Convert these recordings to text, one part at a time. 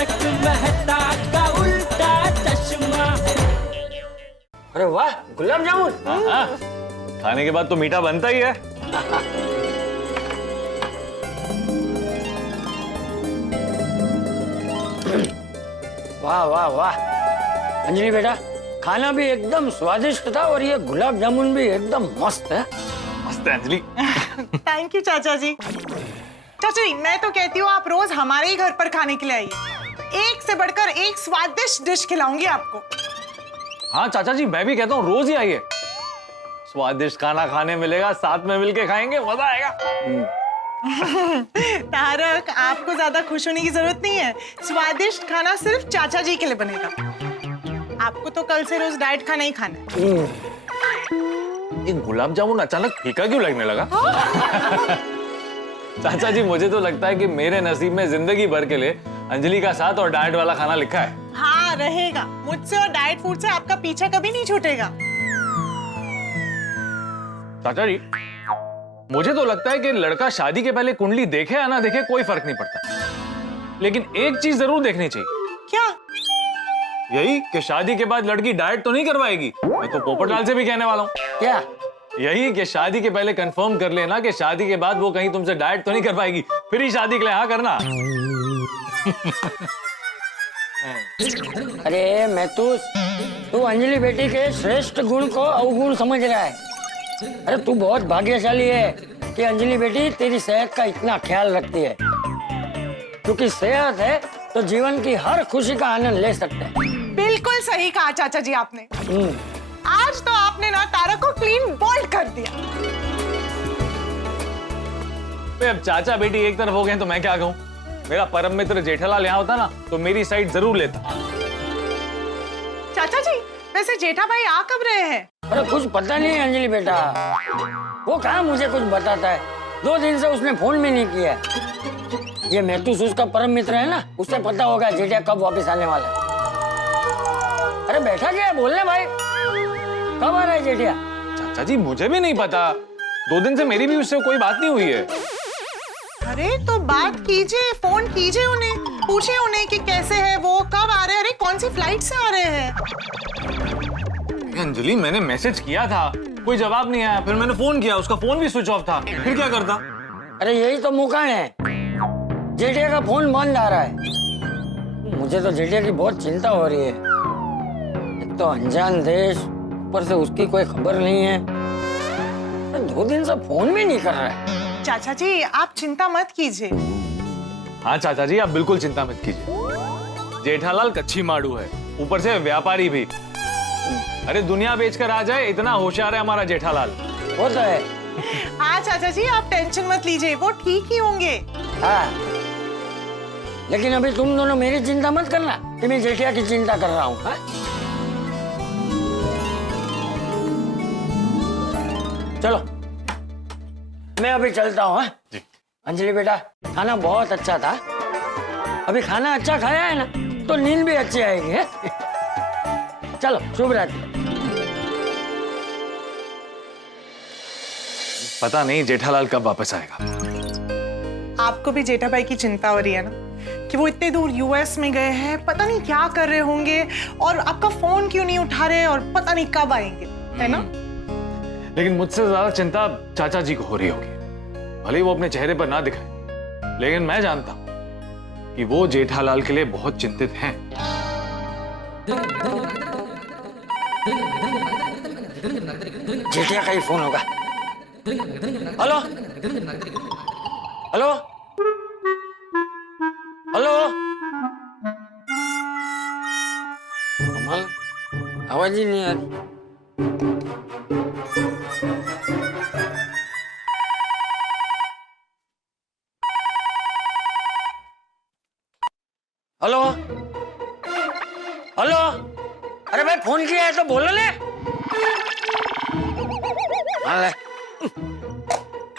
तारक मेहता का उल्टा चश्मा। अरे वाह, गुलाब जामुन। हाँ, खाने के बाद तो मीठा बनता ही है। वाह वाह वाह, अंजलि बेटा, खाना भी एकदम स्वादिष्ट था और ये गुलाब जामुन भी एकदम मस्त है। मस्त है अंजलि। थैंक यू चाचा जी। चाचा जी, मैं तो कहती हूँ आप रोज हमारे ही घर पर खाने के लिए आइए। एक से बढ़कर एक स्वादिष्ट डिश खिलाऊंगी आपको। हाँ चाचा जी, मैं भी कहता हूँ रोज ही आइए। स्वादिष्ट खाना खाने मिलेगा, साथ में मिलके खाएंगे, मजा आएगा। तारक, आपको ज्यादा खुश होने की जरूरत नहीं है। स्वादिष्ट खाना सिर्फ चाचा जी के लिए बनेगा। आपको तो कल से रोज डाइट खाना ही खाना है। ये गुलाब जामुन अचानक फीका क्यों लगने लगा? चाचा जी, मुझे तो लगता है कि मेरे नसीब में जिंदगी भर के लिए अंजलि का साथ और डाइट वाला खाना लिखा है। हाँ, रहेगा। मुझसे और डाइट फूड से आपका पीछा कभी नहीं छूटेगा। चाचा जी, मुझे तो लगता है कि लड़का शादी के पहले कुंडली देखे या ना देखे कोई फर्क नहीं पड़ता, लेकिन एक चीज जरूर देखनी चाहिए। क्या? यही कि शादी के बाद लड़की डाइट तो नहीं करवाएगी। मैं तो पोपटलाल से भी कहने वाला हूँ। क्या? यही कि शादी के पहले कंफर्म कर लेना कि शादी के बाद वो कहीं तुमसे डाइट तो नहीं करवाएगी, फिर ही शादी के लिए हाँ करना। अरे मैथुस, तू अंजलि बेटी के श्रेष्ठ गुण को अवगुण समझ रहा है। अरे तू बहुत भाग्यशाली है कि अंजलि बेटी तेरी सेहत का इतना ख्याल रखती है, क्योंकि सेहत है तो जीवन की हर खुशी का आनंद ले सकते हैं। बिल्कुल सही कहा चाचा जी आपने। आज तो आपने ना तारक को क्लीन बोल्ड कर दिया। अब चाचा बेटी एक तरफ हो गए तो मैं क्या कहूँ। मेरा परम मित्र जेठालाल यहाँ होता ना तो मेरी साइड जरूर लेता। चाचा जी, वैसे जेठा भाई आ कब रहे हैं? अरे कुछ पता नहीं है अंजलि बेटा, वो कहाँ मुझे कुछ बताता है। 2 दिन से उसने फोन भी नहीं किया। ये मैथुस उसका परम मित्र है ना, उससे पता होगा जेठिया कब वापस आने वाला है। अरे बैठा क्या है, बोलने भाई, कब आ रहा है जेठिया? चाचा जी, मुझे भी नहीं पता। 2 दिन से मेरी भी उससे कोई बात नहीं हुई है। अरे तो बात कीजिए, फोन कीजिए उन्हें, पूछिए उन्हें कि कैसे है वो, कब आ रहे हैं, अरे कौन सी फ्लाइट से आ रहे हैं। अंजलि, मैंने मैसेज किया था, कोई जवाब नहीं आया। फिर मैंने फोन किया, उसका फोन भी स्विच ऑफ था। फिर क्या करता? अरे यही तो मौका है, जेठिया का फोन बंद आ रहा है। मुझे तो जेठिया की बहुत चिंता हो रही है। एक तो अनजान देश, ऊपर से उसकी कोई खबर नहीं है। 2 दिन से फोन भी नहीं कर रहा है। चाचा जी, आप चिंता मत कीजिए। हाँ चाचा जी, आप बिल्कुल चिंता मत कीजिए। जेठालाल कच्ची माड़ू है, ऊपर से व्यापारी भी। अरे दुनिया बेचकर आ जाए, इतना होशियार है हमारा जेठालाल। वो तो है। हाँ चाचा जी, आप टेंशन मत लीजिए, वो ठीक ही होंगे। हाँ, लेकिन अभी तुम दोनों मेरी चिंता मत करना कि मैं जेठिया की चिंता कर रहा हूँ। हाँ? चलो मैं अभी चलता हूँ। अंजलि बेटा, खाना बहुत अच्छा था। अभी खाना अच्छा खाया है ना तो नींद भी अच्छी आएगी है? चलो, शुभ रात्रि। पता नहीं जेठालाल कब वापस आएगा। आपको भी जेठा भाई की चिंता हो रही है ना कि वो इतने दूर यूएस में गए हैं, पता नहीं क्या कर रहे होंगे, और आपका फोन क्यों नहीं उठा रहे, और पता नहीं कब आएंगे, है ना? लेकिन मुझसे ज्यादा चिंता चाचा जी को हो रही होगी। भले ही वो अपने चेहरे पर ना दिखाए, लेकिन मैं जानता हूं कि वो जेठालाल के लिए बहुत चिंतित हैं। जेठिया का ही फोन होगा। हेलो हेलो हेलो, कमाल, आवाज ही नहीं आ रही। हेलो हेलो, अरे भाई फोन किया है तो बोलो ले। हाँ ले,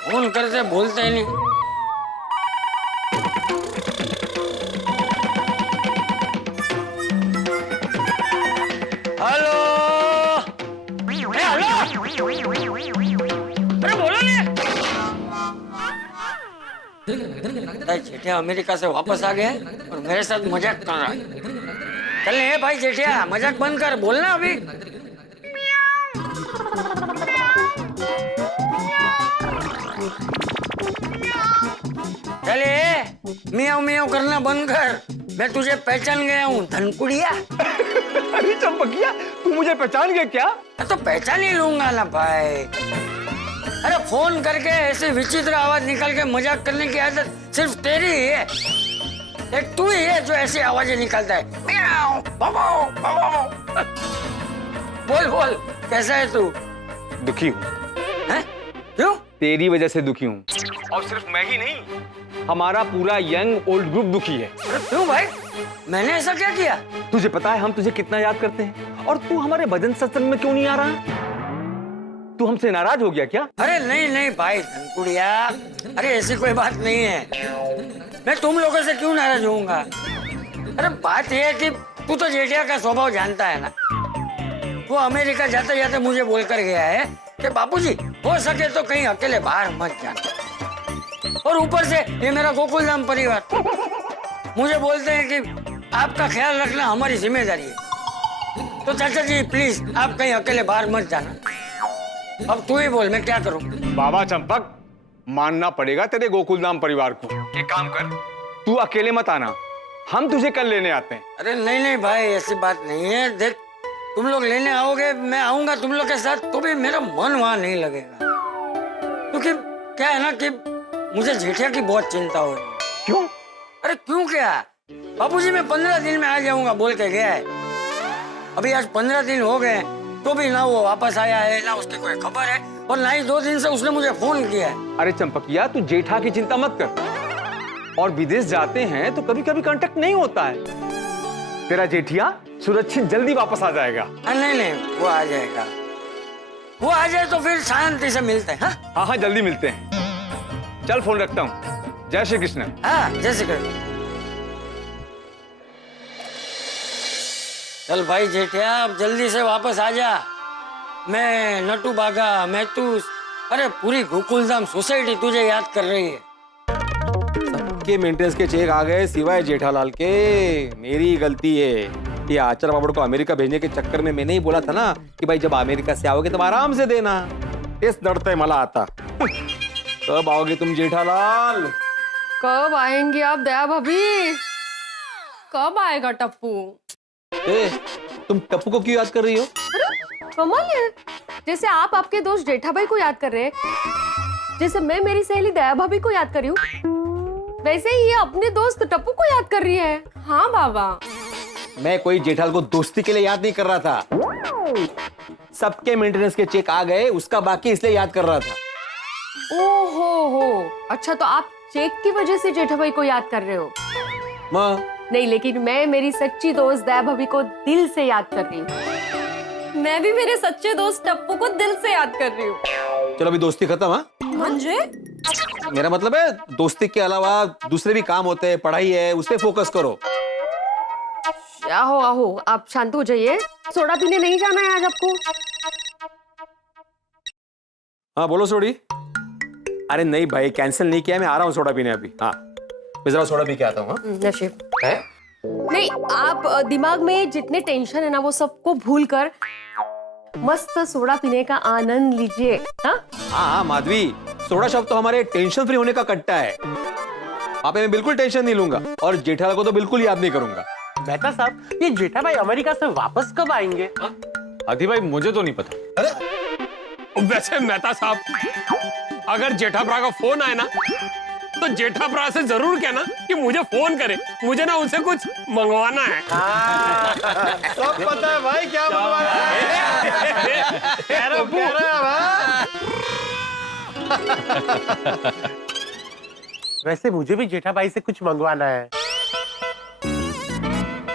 फोन करते बोलते ही नहीं। हेलो, हेलो, अरे बोलो ले। जेठिया अमेरिका से वापस आ गए और मेरे साथ मजाक कर रहा है। चल ए भाई जेठिया, मजाक बंद कर, बोलना अभी। चले मियाऊ मियाऊ करना बंद कर, मैं तुझे पहचान गया हूँ धनकुड़िया। अरे चंपकिया, तू मुझे पहचान गया क्या? तो पहचान ही लूंगा ना भाई। अरे फोन करके ऐसे विचित्र आवाज निकाल के मजाक करने की आदत सिर्फ तेरी ही है। एक तू ही है जो ऐसी आवाजें निकालता है। मियाऊ, भौं, भौं। बोल बोल, कैसा है तू? दुखी हूँ। हैं? क्यों? तेरी वजह से दुखी हूँ। और सिर्फ मैं ही नहीं, हमारा पूरा यंग ओल्ड ग्रुप दुखी है। अरे क्यों भाई? मैंने ऐसा क्या किया? तुझे पता है हम तुझे कितना याद करते हैं, और तू हमारे भजन सत्संग में क्यों नहीं आ रहा? तू हमसे नाराज हो गया क्या? अरे नहीं नहीं भाई धनकुड़िया, अरे ऐसी कोई बात नहीं है। मैं तुम लोगों से क्यों नाराज होऊंगा? अरे बात यह है कि तू तो जेठिया का स्वभाव जानता है ना। वो अमेरिका जाते जाते मुझे बोलकर गया है कि बापूजी हो सके तो कहीं अकेले बाहर मत जाना। और ऊपर से ये मेरा गोकुलधाम परिवार मुझे बोलते हैं कि आपका ख्याल रखना हमारी जिम्मेदारी है। तो चाचा जी प्लीज आप कहीं अकेले बाहर मत जाना। अब तू ही बोल, मैं क्या करूं? बाबा चंपक, मानना पड़ेगा तेरे गोकुलधाम परिवार को। एक काम कर, तू अकेले मत आना, हम तुझे कल लेने आते हैं। अरे नहीं नहीं भाई, ऐसी बात नहीं है। देख, तुम लोग लेने आओगे, मैं आऊंगा तुम लोग के साथ, तो भी मेरा मन वहां नहीं लगेगा। क्योंकि क्या है ना कि मुझे जेठिया की बहुत चिंता हो रही है। क्यों? अरे क्यों क्या? बापूजी मैं 15 दिन में आ जाऊंगा बोल के गया है। अभी आज 15 दिन हो गए तो भी ना वो वापस आया है, ना उसकी कोई खबर है, और ना ही 2 दिन से उसने मुझे फोन किया है। अरे चंपकिया, तू जेठा की चिंता मत कर। और विदेश जाते हैं तो कभी कभी कांटेक्ट नहीं होता है। तेरा जेठिया सुरक्षित जल्दी वापस आ जाएगा। नहीं नहीं, वो आ जाएगा। वो आ जाए तो फिर शांति से मिलते हैं। हाँ हाँ हाँ, जल्दी मिलते हैं। चल फोन रखता हूँ। जय श्री कृष्ण। हाँ, जय श्री कृष्ण। चल भाई जेठिया, अब जल्दी से वापस आ जा। मैं नटू बागा, मैं तू, अरे पूरी गोकुलधाम सोसाइटी तुझे याद कर रही है। के मेंटेनेंस के चेक आ गए सिवाय जेठालाल के। मेरी गलती है। ये आचार्य बाबड़ को अमेरिका भेजने के चक्कर में मैंने ही बोला था ना कि भाई जब अमेरिका से आओगे तब आराम से देना। इस दर्द मला आता। कब आओगे तुम जेठालाल? कब आएंगे आप दया भाभी? कब आएगा टप्पू? तुम टप्पू को क्यों याद कर रही हो? कमाल है, जैसे आप आपके दोस्त जेठा भाई को याद कर रहे हैं, जैसे मैं मेरी सहेली दया भाभी को याद कर रही हूँ, वैसे ही ये अपने दोस्त टप्पू को याद कर रही है। हाँ बाबा, मैं कोई जेठाल को दोस्ती के लिए याद नहीं कर रहा था। सबके मेंटेनेंस के चेक आ गए, उसका बाकी इसलिए याद कर रहा था। ओहो हो, अच्छा तो आप चेक की वजह से जेठा भाई को याद कर रहे हो? माँ, नहीं, लेकिन मैं मेरी सच्ची दोस्त दया भाभी को दिल से याद कर रही हूँ। मैं भी मेरे सच्चे दोस्त टप्पू को दिल से याद कर रही हूँ। चलो अभी दोस्ती खत्म। हाँ, मंजे? मेरा मतलब है दोस्ती के अलावा दूसरे भी काम होते हैं, पढ़ाई है, उस पे फोकस करो। आहो आहो, आप शांत हो जाइए। सोडा पीने नहीं जाना है आज आपको? हाँ बोलो सोडी। अरे नहीं भाई, कैंसिल नहीं किया, मैं आ रहा हूँ सोडा पीने अभी। हाँ, मैं जरा सोडा पी के आता हूँ। नशीब नहीं, आप दिमाग में जितने टेंशन है ना वो सबको भूल कर मस्त सोडा पीने का आनंद लीजिए। हाँ हाँ माधवी, सोडा शॉप तो हमारे टेंशन फ्री होने का कट्टा है। आप मैं बिल्कुल टेंशन नहीं लूंगा, और जेठालाल को तो बिल्कुल याद नहीं करूंगा। मेहता साहब, ये जेठा भाई अमेरिका से वापस कब आएंगे? हाथी भाई मुझे तो नहीं पता। वैसे मेहता साहब, अगर जेठा भरा का फोन आए ना तो जेठा भरा से जरूर कहना कि मुझे फोन करे, मुझे ना उनसे कुछ मंगवाना है। सब पता है भाई क्या मंगवाना है। वैसे मुझे भी जेठा भाई से कुछ मंगवाना है।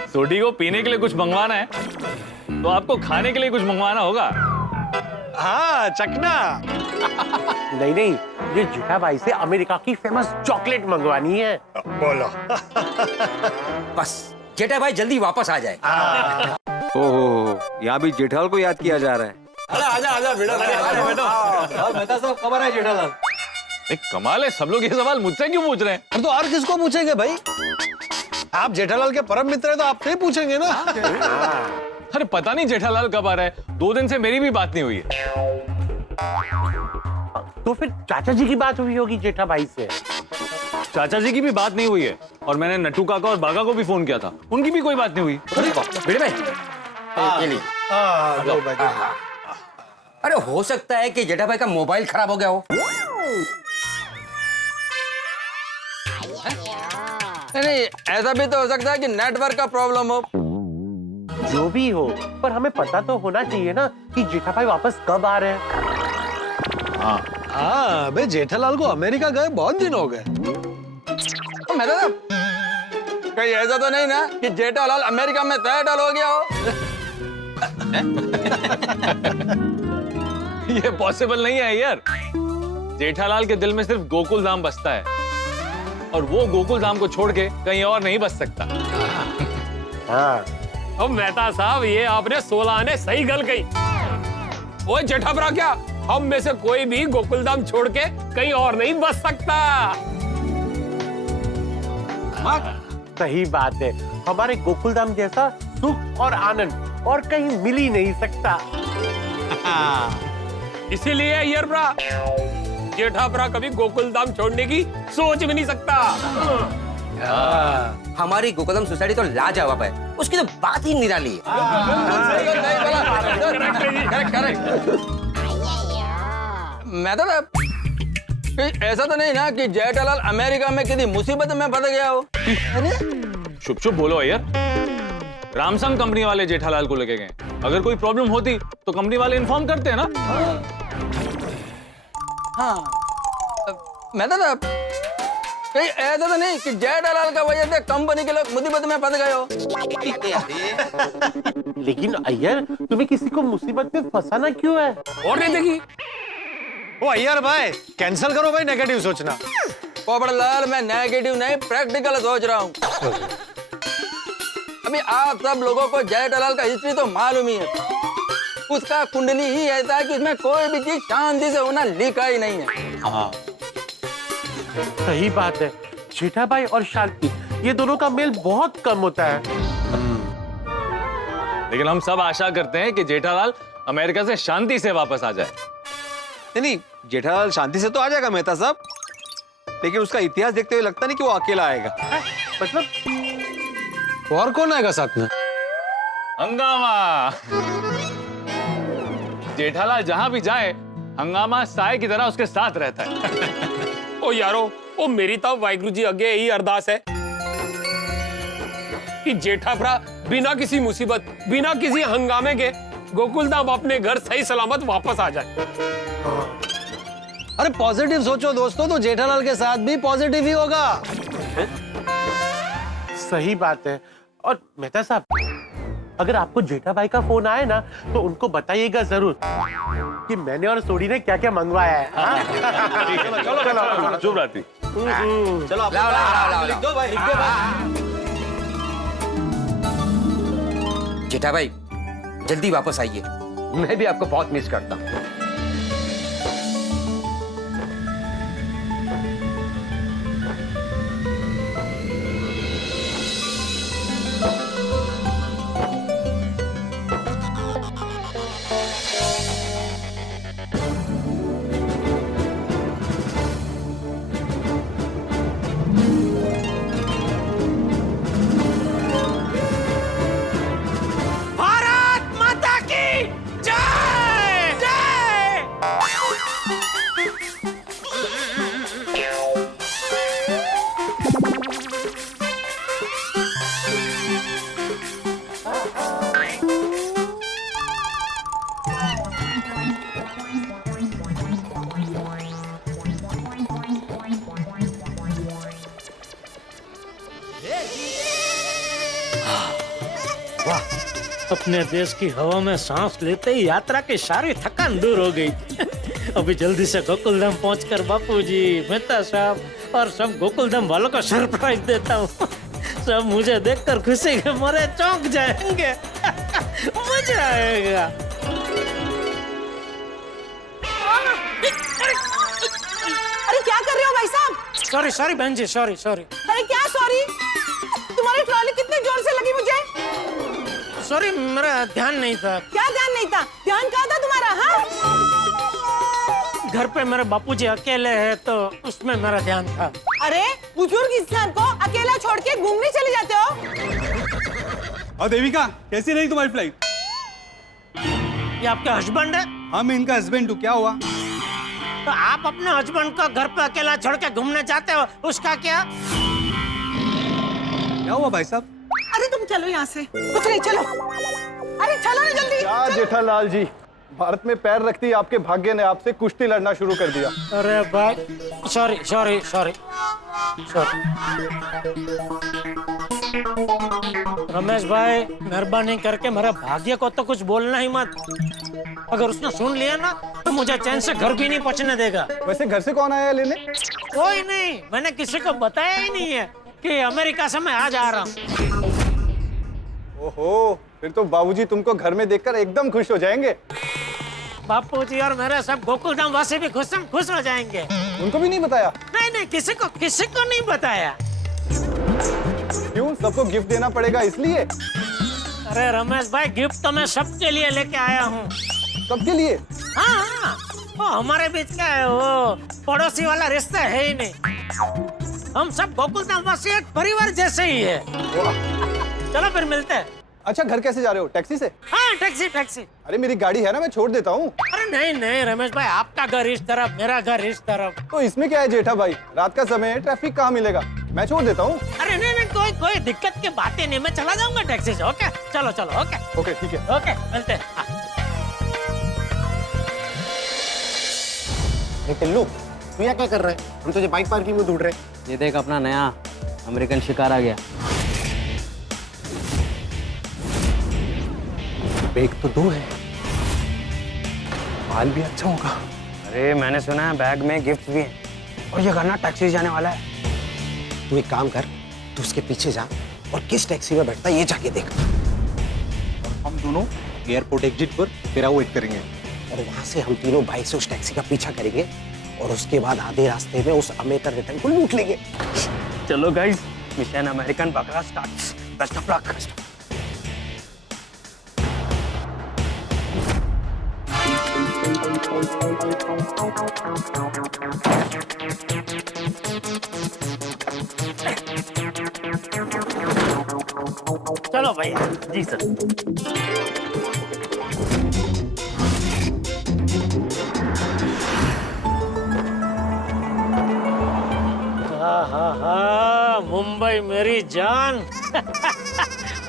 सोडी को पीने के लिए कुछ मंगवाना है तो आपको खाने के लिए कुछ मंगवाना होगा। हाँ, चखना। नहीं नहीं, ये जेठा भाई से अमेरिका की फेमस चॉकलेट मंगवानी है। बोलो। बस जेठा भाई जल्दी वापस आ जाए। ओहो, यहाँ भी जेठालाल को याद किया जा रहा है। आजा बेटा, मेहता साहब कब आ रहा है जेठालाल? एक कमाल है, सब लोग ये सवाल मुझसे क्यों पूछ रहे हैं? तो और किसको पूछेंगे भाई? आप जेठालाल के परम मित्र हैं तो आपसे ही पूछेंगे ना। अरे पता नहीं जेठालाल कब आ रहा है, 2 दिन से मेरी भी बात नहीं हुई है। तो फिर चाचा जी की बात हुई होगी जेठा भाई से। चाचा जी की भी बात नहीं हुई है, और मैंने नट्टू काका और बागा को भी फोन किया था, उनकी भी कोई बात नहीं हुई। बेटे भाई ये ली। लो भाई, अरे हो सकता है कि जेठा भाई का मोबाइल खराब हो गया हो। नहीं, ऐसा भी तो हो सकता है कि नेटवर्क का प्रॉब्लम हो। जो भी हो, पर हमें पता तो होना चाहिए ना कि जेठा भाई वापस कब आ रहे हैं। हाँ बे, जेठालाल को अमेरिका गए बहुत दिन हो गए। मैं तो कहीं ऐसा तो नहीं ना कि जेठालाल अमेरिका में सेटल हो गया हो। ये पॉसिबल नहीं है यार। जेठालाल के दिल में सिर्फ गोकुल धाम बसता है, और वो गोकुल धाम को छोड़ के कहीं और नहीं बस सकता। हाँ। अब मेहता साहब, ये आपने 16 आने सही गल कही। ओए जेठाभरा, क्या हम में से कोई भी गोकुलधाम छोड़ के कहीं और नहीं बस सकता। सही बात है, हमारे गोकुलधाम जैसा सुख और आनंद और कहीं मिल ही नहीं सकता। इसीलिए यारब्रा, जेठाभरा कभी गोकुलधाम छोड़ने की सोच भी नहीं सकता। हमारी गोकुलम सोसाइटी तो लाजवाब है, उसकी तो बात ही निराली है। मैं तो ऐसा तो नहीं ना कि जेठालाल अमेरिका में किसी मुसीबत में फंस गया हो। चुप चुप बोलो यार। रामसंग कंपनी वाले जेठालाल को लेके गए, अगर कोई प्रॉब्लम होती तो कंपनी वाले इन्फॉर्म करते हैं ना। हाँ, मैं तो कहीं ऐसा तो नहीं कि जेठालाल का वजह से कंपनी के लोग मुसीबत में फंस गए हो। लेकिन अय्यर, तुम्हें किसी को मुसीबत में फंसाना क्यों है? और नहीं देखी। ओ अय्यर भाई, कैंसिल करो भाई नेगेटिव सोचना। पोपड़लाल, मैं नेगेटिव नहीं प्रैक्टिकल सोच रहा हूँ। अभी आप सब लोगों को जेठालाल का हिस्ट्री तो मालूम ही है। उसका कुंडली ही ऐसा है कि उसमें कोई भी चीज शांति से होना लिखा ही नहीं है। हाँ। सही बात है, जेठा भाई और शांति, ये दोनों का मेल बहुत कम होता है। लेकिन हम सब आशा करते हैं कि जेठालाल अमेरिका से शांति से वापस आ जाए। नहीं, जेठालाल शांति से तो आ जाएगा मेहता साहब, लेकिन उसका इतिहास देखते हुए लगता नहीं कि वो अकेला आएगा। मतलब और कौन आएगा साथ में? हंगामा। जेठालाल जहां भी जाए, हंगामा साए की तरह उसके साथ रहता है। ओ यारो, ओ मेरी तो वाहिगुरु जी अगे यही अरदास है कि जेठाभरा बिना किसी मुसीबत, बिना किसी हंगामे के गोकुलधाम अपने घर सही सलामत वापस आ जाए। अरे पॉजिटिव सोचो दोस्तों, तो जेठालाल के साथ भी पॉजिटिव ही होगा। सही बात है। और मेहता साहब, अगर आपको जेठा भाई का फोन आए ना तो उनको बताइएगा जरूर कि मैंने और सोडी ने क्या क्या मंगवाया है। चलो शुभ रात्रि। चलो लिख दो भाई, लिख दो भाई। जेठा भाई जल्दी वापस आइए, मैं भी आपको बहुत मिस करता हूँ। अपने देश की हवा में सांस लेते ही यात्रा की सारी थकान दूर हो गई। अभी जल्दी से गोकुलधाम पहुंचकर बापूजी, मेहता साहब और सब गोकुलधाम वालों को सरप्राइज देता हूँ। सब मुझे देखकर खुशी के मारे चौंक जाएंगे। मजा आएगा। अरे क्या कर रहे हो भाई साहब? सॉरी बहन जी, सॉरी। अरे क्या सॉरी? तुम्हारे ट्रॉली कितने जोर से लगी मुझे? सॉरी, मेरा ध्यान नहीं था। क्या ध्यान नहीं था? ध्यान कहाँ था तुम्हारा? हाँ, घर पे मेरे बापूजी अकेले हैं तो उसमें मेरा ध्यान था। अरे बुजुर्ग इंसान को अकेला छोड़ के घूमने चले जाते हो? और देविका, कैसी रही तुम्हारी फ्लाइट? ये आपके हस्बैंड है? हाँ, मैं इनका हस्बैंड हूँ। क्या हुआ? तो आप अपने हस्बैंड को घर पे अकेला छोड़ के घूमने जाते हो, उसका क्या? क्या हुआ भाई साहब? अरे तुम चलो यहाँ से, कुछ नहीं, चलो। अरे चलो ना जल्दी। क्या जेठालाल जी, भारत में पैर रखती आपके भाग्य ने आपसे कुश्ती लड़ना शुरू कर दिया। अरे भाई, sorry sorry sorry sorry. Ramesh भाई, मेहरबानी करके मेरे भाग्य को तो कुछ बोलना ही मत। अगर उसने सुन लिया ना तो मुझे चैन से घर भी नहीं पहुंचने देगा। वैसे घर से कौन आया लेने? कोई नहीं, मैंने किसी को बताया ही नहीं है कि अमेरिका से मैं आज आ रहा हूँ। ओहो, फिर तो बाबूजी तुमको घर में देखकर एकदम खुश हो जाएंगे। बापूजी और मेरे सब गोकुलधाम वासी भी खुश हो जाएंगे। उनको भी नहीं बताया? नहीं नहीं, किसी को नहीं बताया। क्यों, सबको गिफ्ट देना पड़ेगा इसलिए? अरे रमेश भाई, गिफ्ट तो मैं सबके लिए लेके आया हूँ। सबके लिए? हाँ हाँ, वो हमारे बीच का है, वो पड़ोसी वाला रिश्ता है ही नहीं। हम सब गोकुलधाम वासी एक परिवार जैसे ही है। चलो फिर मिलते हैं। अच्छा, घर कैसे जा रहे हो? टैक्सी से? हाँ, टैक्सी। अरे मेरी गाड़ी है ना, मैं छोड़ देता हूँ। अरे नहीं नहीं रमेश भाई, आपका घर इस तरफ, मेरा घर इस तरफ। तो इसमें क्या है जेठा भाई, रात का समय है, ट्रैफिक कहाँ मिलेगा, मैं छोड़ देता हूँ। अरे नहीं, कोई दिक्कत की बातें नहीं, मैं चला जाऊंगा टैक्सी से। ओके, चलो ओके ठीक है। ओके, मिलते हैं। हाँ। टिल्लू, तू यहाँ क्या कर रहा है? हम तुझे बाइक पार्किंग में ढूंढ रहे हैं। ये देख, अपना नया अमेरिकन शिकार आ गया। बैग तो 2 है, माल भी अच्छा होगा। अरे मैंने सुना है बैग में गिफ्ट भी है, और ये करना टैक्सी जाने वाला है। तू एक काम कर, तू उसके पीछे जा और किस टैक्सी में बैठता है ये जाके देख। और हम दोनों एयरपोर्ट एग्जिट पर तेरा वेट करेंगे, और वहां से हम तीनों बाइक से उस टैक्सी का पीछा करेंगे, और उसके बाद आधे रास्ते में उस अमेरिकन रिटर्न को लूट लेंगे। चलो गाइस, मिशन अमेरिकन पकड़ा स्टार्ट्स। Best of luck. चलो भैया। जी सर। हाँ, मुंबई मेरी जान।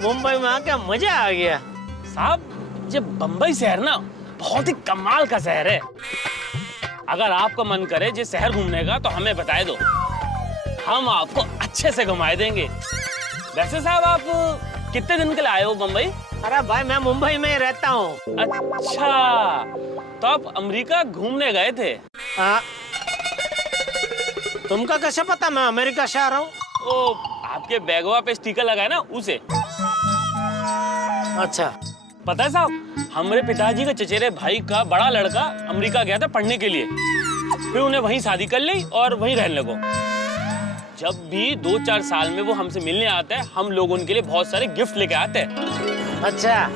मुंबई में आके मजा आ गया। साहब, ये बम्बई शहर ना बहुत ही कमाल का शहर है। अगर आपका मन करे ये शहर घूमने का तो हमें बता दो, हम आपको अच्छे से घुमा देंगे। वैसे साहब, आप कितने दिन के लिए आए हो मुंबई? अरे भाई, मैं मुंबई में ही रहता हूँ। अच्छा, तो आप अमेरिका घूमने गए थे? हाँ। तुमको कैसे पता मैं अमेरिका से आ रहा हूँ? ओ, आपके बैगवा पे स्टिकर लगा है ना, उसे। अच्छा। पता है साहब, हमारे पिताजी के चचेरे भाई का बड़ा लड़का अमेरिका गया था पढ़ने के लिए, फिर उन्हें वहीं शादी कर ली और वहीं रहने लगो। जब भी 2-4 साल में वो हमसे मिलने आते हैं, हम लोग उनके लिए बहुत सारे गिफ्ट लेके आते हैं। अच्छा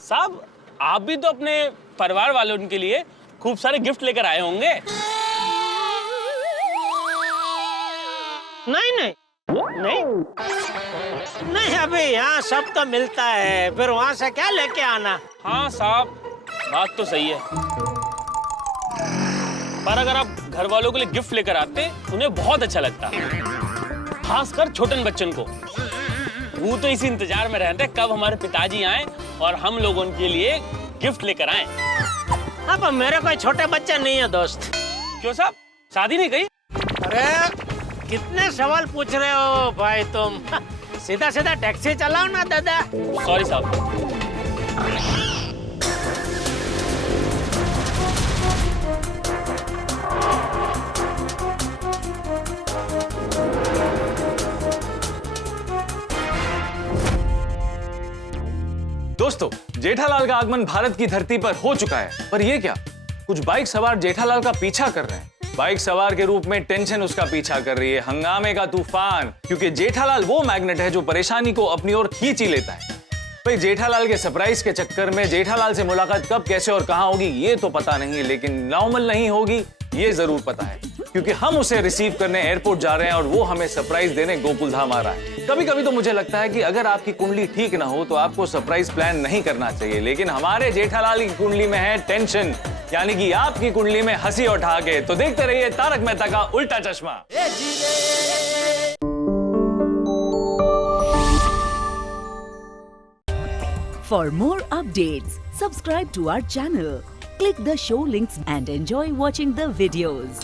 साहब, आप भी तो अपने परिवार वालों के लिए खूब सारे गिफ्ट लेकर आए होंगे। नहीं, अभी यहाँ सब तो मिलता है, फिर वहाँ से क्या लेके आना? हाँ साहब, बात तो सही है, पर अगर आप घर वालों के लिए गिफ्ट लेकर आते, उन्हें बहुत अच्छा लगता, खासकर छोटन बच्चन को। वो तो इसी इंतजार में रहते कब हमारे पिताजी आए और हम लोग उनके लिए गिफ्ट लेकर आए। अब मेरे कोई छोटे बच्चे नहीं है दोस्त। क्यों साहब, शादी नहीं कही? अरे कितने सवाल पूछ रहे हो भाई तुम। सीधा सीधा टैक्सी चलाओ ना दादा। सॉरी साहब। दोस्तों, जेठालाल का आगमन भारत की धरती पर हो चुका है, पर ये क्या, कुछ बाइक सवार जेठालाल का पीछा कर रहे हैं। बाइक सवार के रूप में टेंशन उसका पीछा कर रही है, हंगामे का तूफान, क्योंकि जेठालाल वो मैग्नेट है जो परेशानी को अपनी ओर खींच ही लेता है। भाई जेठालाल के सरप्राइज के चक्कर में जेठालाल से मुलाकात कब, कैसे और कहां होगी ये तो पता नहीं, लेकिन नॉर्मल नहीं होगी ये जरूर पता है, क्योंकि हम उसे रिसीव करने एयरपोर्ट जा रहे हैं और वो हमें सरप्राइज देने गोकुल धाम आ रहा है। कभी कभी तो मुझे लगता है कि अगर आपकी कुंडली ठीक ना हो तो आपको सरप्राइज प्लान नहीं करना चाहिए, लेकिन हमारे जेठालाल की कुंडली में है टेंशन, यानी कि आपकी कुंडली में हंसी और ठहाके। तो देखते रहिए तारक मेहता का उल्टा चश्मा। For more updates, subscribe to our channel, click the show links and enjoy watching the videos.